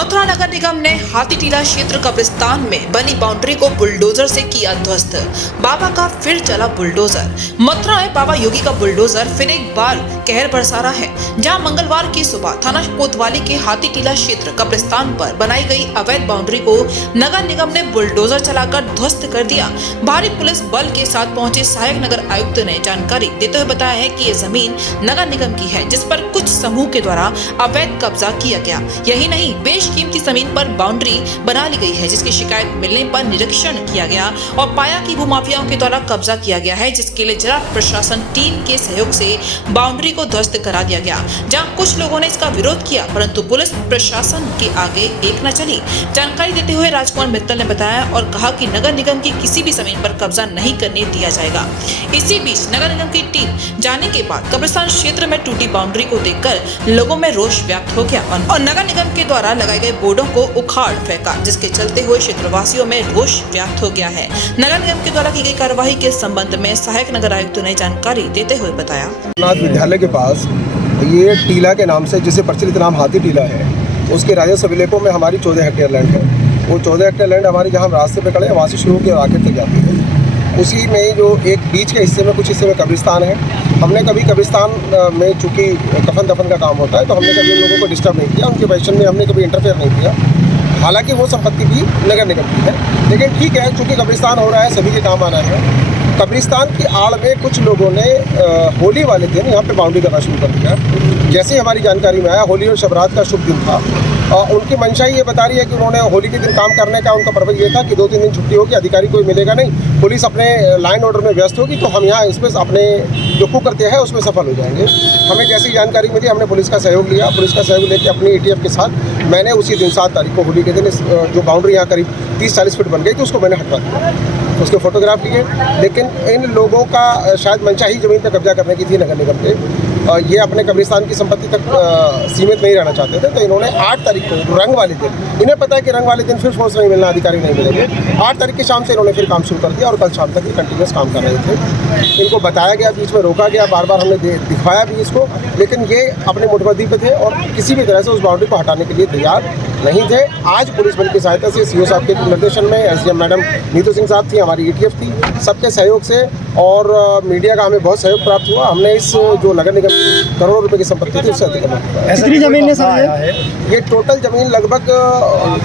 मथुरा नगर निगम ने हाथीटीला क्षेत्र कब्रिस्तान में बनी बाउंड्री को बुलडोजर से किया ध्वस्त। बाबा का फिर चला बुलडोजर। मथुरा में बाबा योगी का बुलडोजर फिर एक बार कहर बरसा रहा है, जहां मंगलवार की सुबह थाना कोतवाली के हाथीटीला क्षेत्र कब्रिस्तान पर बनाई गई अवैध बाउंड्री को नगर निगम ने बुलडोजर चलाकर ध्वस्त कर दिया। भारी पुलिस बल के साथ पहुंचे सहायक नगर आयुक्त ने जानकारी देते हुए बताया है कि ये जमीन नगर निगम की है, जिस पर कुछ समूह के द्वारा अवैध कब्जा किया गया। यही नहीं, बेशकीमती जमीन पर बाउंड्री बना ली गई है, जिसकी शिकायत मिलने पर निरीक्षण किया गया और पाया कि भूमाफियाओं के द्वारा कब्जा किया गया है, जिसके लिए जिला प्रशासन टीम के सहयोग से बाउंड्री को ध्वस्त करा दिया गया। जहां कुछ लोगों ने इसका विरोध किया, परंतु पुलिस प्रशासन के आगे एक न चली। जानकारी देते हुए राजकुमार मित्तल ने बताया और कहा कि नगर निगम की किसी भी जमीन पर कब्जा नहीं करने दिया जाएगा। इसी बीच नगर निगम की टीम जाने के बाद कब्रिस्तान क्षेत्र में टूटी बाउंड्री को देखकर लोगों में रोष व्यक्त हो गया और नगर निगम के द्वारा लगाए गए बोर्डों को उखाड़ फेंका, जिसके चलते हुए क्षेत्रवासियों में रोष व्यक्त हो गया है। नगर निगम के द्वारा की गई कार्रवाई के संबंध में सहायक नगर आयुक्त ने जानकारी देते हुए बताया। विद्यालय के पास ये टीला के नाम से, जिसे प्रचलित नाम हाथी टीला है, उसके राजस्व विलेखों में हमारी 14 हेक्टेयर लैंड है। वो 14 हेक्टेयर लैंड हमारी जहाँ हम रास्ते पे खड़े हैं वहाँ से शुरू होकर आखिर तक जाती है। उसी में जो एक बीच के हिस्से में कुछ हिस्से में कब्रिस्तान है। हमने कभी कब्रिस्तान में चूँकि कफन दफन का काम होता है तो हमने कभी उन लोगों को डिस्टर्ब नहीं किया, उनके पैशन में हमने कभी इंटरफेयर नहीं किया। हालांकि वो संपत्ति भी नगर निगम की है, लेकिन ठीक है, चूँकि कब्रिस्तान हो रहा है, सभी के काम आना है। कब्रिस्तान की आड़ में कुछ लोगों ने होली वाले दिन यहाँ पे बाउंड्री करना शुरू कर दिया। जैसे ही हमारी जानकारी में आया, होली और शबरात का शुभ दिन था, उनकी मंशा ये बता रही है कि उन्होंने होली के दिन काम करने का उनका पर्पज ये था कि 2-3 दिन छुट्टी होगी, अधिकारी कोई मिलेगा नहीं, पुलिस अपने लाइन ऑर्डर में व्यस्त होगी, तो हम यहाँ इसमें अपने जो कुकृत्य है उसमें सफल हो जाएंगे। हमें जैसी जानकारी मिली, हमने पुलिस का सहयोग लिया। पुलिस का सहयोग लेकर अपनी ATF के साथ मैंने उसी दिन 7 तारीख को होली के दिन जो बाउंड्री यहाँ करीब 30-40 फीट बन गई थी, उसको मैंने हटवा दिया, उसके फोटोग्राफ लिए। लेकिन इन लोगों का शायद मंशा ही ज़मीन पर कब्जा करने की थी नगर निगम के। ये अपने कब्रिस्तान की संपत्ति तक सीमित नहीं रहना चाहते थे, तो इन्होंने 8 तारीख को रंग वाले दिन, इन्हें पता है कि रंग वाले दिन फिर फोर्स नहीं मिलना, अधिकारी नहीं मिलेंगे। 8 तारीख की शाम से इन्होंने फिर काम शुरू कर दिया और कल शाम तक ये कंटिन्यूस काम कर रहे थे। इनको बताया गया, बीच में रोका गया, बार बार हमने दिखाया भी इसको, लेकिन ये अपने मुठभेड़ पे थे और किसी भी तरह से उस बाउंड्री को हटाने के लिए तैयार नहीं थे। आज पुलिस बल की सहायता से CO साहब के निर्देशन में SDM मैडम नीतू सिंह साहब थी, हमारी ATF थी, सबके सहयोग से और मीडिया का हमें बहुत सहयोग प्राप्त हुआ। हमने इस जो नगर निगम की करोड़ों रुपए की संपत्ति थी उससे अतिक्रमण किया। कितनी जमीन है सर? ये टोटल जमीन लगभग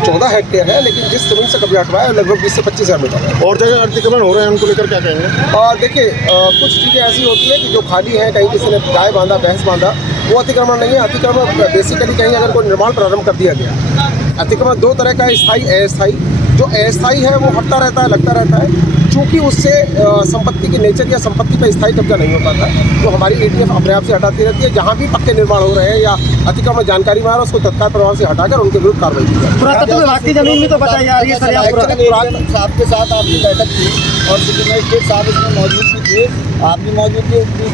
14 हेक्टेयर है, लेकिन जिस जमीन से कब्जा हटवाया है लगभग 20 से 25 हज़ार मीटर है। और जगह अतिक्रमण हो रहे हैं, उनको लेकर क्या कहेंगे? देखिए, कुछ चीज़ें ऐसी होती है कि जो खाली है, कहीं किसी ने गाय बांधा, भैंस बांधा, वो अतिक्रमण नहीं है। अतिक्रमण बेसिकली कहीं अगर कोई निर्माण प्रारंभ कर दिया गया। अतिक्रमण 2 तरह का है, स्थायी, अस्थायी। जो अस्थायी है वो हटता रहता है, लगता रहता है, चूँकि उससे संपत्ति के नेचर या संपत्ति पर स्थायी कब्जा नहीं हो पाता, तो हमारी ATF अपने आप से हटाती रहती है। जहाँ भी पक्के निर्माण हो रहे हैं या अतिक्रमण जानकारी में आ रहा है, उसको तत्काल प्रभाव से हटाकर उनके विरुद्ध कार्रवाई की जाए। पुरातत्व विभाग की जमीन भी तो बताई जा रही है सर। साहब के साथ आपकी बैठक थी और सिटी मजिस्ट्रेट साहब इसमें मौजूद भी थे, आप भी मौजूद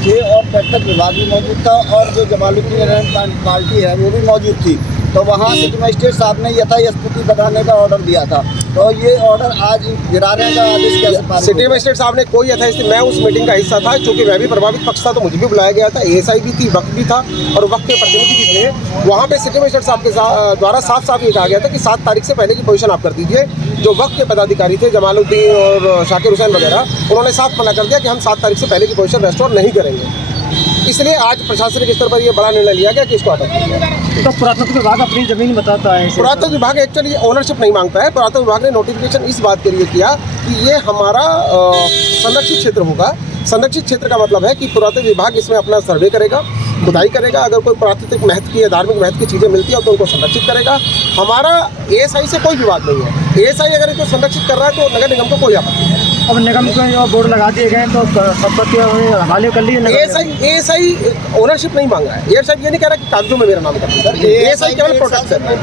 थे और प्रत्येक विभाग भी मौजूद था और जो जमालुद्दीन पार्टी है वो भी मौजूद थी। तो वहाँ सिटी मजिस्ट्रेट साहब ने यथास्थिति बताने का ऑर्डर दिया था, तो ये ऑर्डर आज गिराने का आदेश कैसे पास? सिटी मजिस्ट्रेट साहब ने कोई यथास्थिति, मैं उस मीटिंग का हिस्सा था, क्योंकि मैं भी प्रभावित पक्ष था, तो मुझे भी बुलाया गया था। ASI भी थी, वक्त भी था और वक्त के प्रतिनिधि भी थे। वहाँ पे सिटी मजिस्ट्रेट साहब के द्वारा साफ साफ ये कहा गया था कि 7 तारीख से पहले की पोजीशन आप कर दीजिए। जो वक्त के पदाधिकारी थे, जमालुद्दीन और शाकिर हुसैन वगैरह, उन्होंने साफ मना कर दिया कि हम 7 तारीख से पहले की पोजीशन रेस्टोर नहीं करेंगे। इसलिए आज प्रशासनिक स्तर पर यह बड़ा निर्णय लिया गया कि इसको हटा दिया जाए। तो पुरातत्व विभाग अपनी जमीन बताता है? पुरातत्व विभाग एक्चुअली ओनरशिप नहीं मांगता है। पुरातत्व विभाग ने नोटिफिकेशन इस बात के लिए किया कि ये हमारा संरक्षित क्षेत्र होगा। संरक्षित क्षेत्र का मतलब है कि पुरातत्व विभाग इसमें अपना सर्वे करेगा, खुदाई करेगा, अगर कोई पुरातात्विक महत्व की या धार्मिक महत्व की चीज़ें मिलती हैं तो उनको संरक्षित करेगा। हमारा ASI से कोई विवाद नहीं है। ASI अगर इसको संरक्षित कर रहा है तो नगर निगम को कोई आपत्ति नहीं है। अब निगम को बोर्ड लगा दिए गए तो संपत्ति हवाले कर ली। ASI ओनरशिप नहीं मांग रहा है। ASI ये नहीं कह रहा कि कागजों में मेरा नाम कर दीजिए सर। ASI केवल प्रोटेक्ट कर रहा है।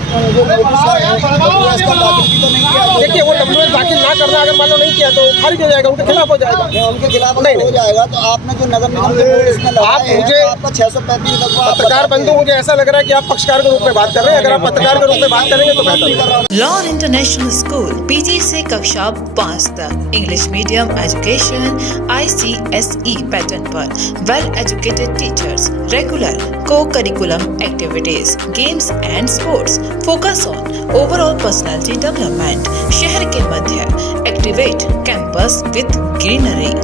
देखिए, वो WS दाखिल ना करना, अगर मान लो नहीं किया तो खारिज हो जाएगा, उनके खिलाफ हो जाएगा। उनके खिलाफ नहीं हो जाएगा तो आपने जो नगर निगम के बोर्ड इसमें लगाए हैं, तो आपका 635 पत्रकार बंधु, मुझे ऐसा लग रहा है कि आप पक्षकार के रूप में बात कर रहे हैं। अगर आप पत्रकार के रूप में बात करेंगे तो बेहतर। लॉ इंटरनेशनल स्कूल PG से कक्षा 5 तक, English medium education ICSE pattern पर, well educated teachers, regular co-curriculum activities, games and sports, focus on overall personality development. शहर के मध्य activate campus with greenery,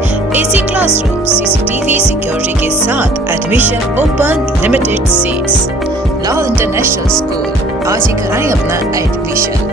AC classroom, CCTV security के साथ admission open, limited seats. Lal international school, आज ही कराएं अपना एडमिशन।